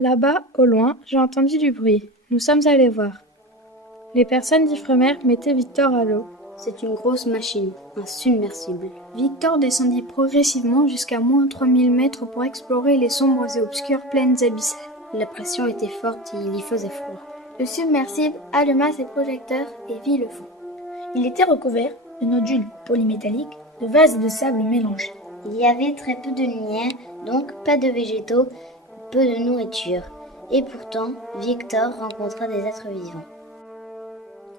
Là-bas, au loin, j'ai entendu du bruit. Nous sommes allés voir. Les personnes d'Ifremer mettaient Victor à l'eau. C'est une grosse machine, un submersible. Victor descendit progressivement jusqu'à moins 3000 mètres pour explorer les sombres et obscures plaines abyssales. La pression était forte et il y faisait froid. Le submersible alluma ses projecteurs et vit le fond. Il était recouvert de nodules polymétalliques, de vases et de sable mélangés. Il y avait très peu de lumière, donc pas de végétaux, peu de nourriture. Et pourtant, Victor rencontra des êtres vivants.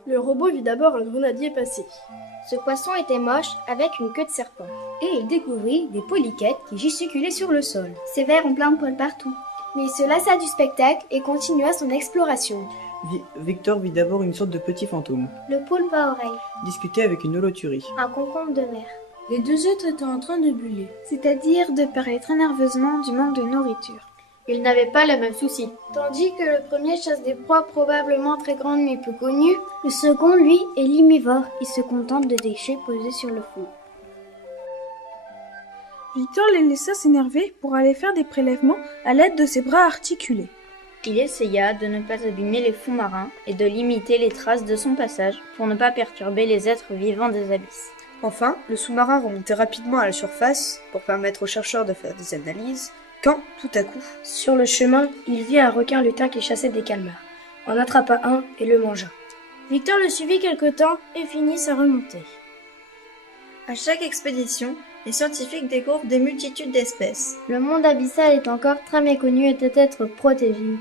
Le robot vit d'abord un grenadier passer. Ce poisson était moche avec une queue de serpent. Et il découvrit des polychètes qui gesticulaient sur le sol. Ses vers ont plein de poils partout. Mais il se lassa du spectacle et continua son exploration. Victor vit d'abord une sorte de petit fantôme. Le poulpe à oreille. Discuter avec une holoturie. Un concombre de mer. Les deux êtres étaient en train de buller, C'est-à-dire de parler très nerveusement du manque de nourriture. Ils n'avaient pas le même souci. Tandis que le premier chasse des proies probablement très grandes mais peu connues, Le second, lui, est limivore. Il se contente de déchets posés sur le fond. Victor les laissa s'énerver pour aller faire des prélèvements à l'aide de ses bras articulés. Il essaya de ne pas abîmer les fonds marins et de limiter les traces de son passage pour ne pas perturber les êtres vivants des abysses. Enfin, le sous-marin remontait rapidement à la surface pour permettre aux chercheurs de faire des analyses, quand, tout à coup... Sur le chemin, il vit un requin lutin qui chassait des calmars, en attrapa un et le mangea. Victor le suivit quelque temps et finit sa remontée. À chaque expédition, les scientifiques découvrent des multitudes d'espèces. le monde abyssal est encore très méconnu et peut être protégé.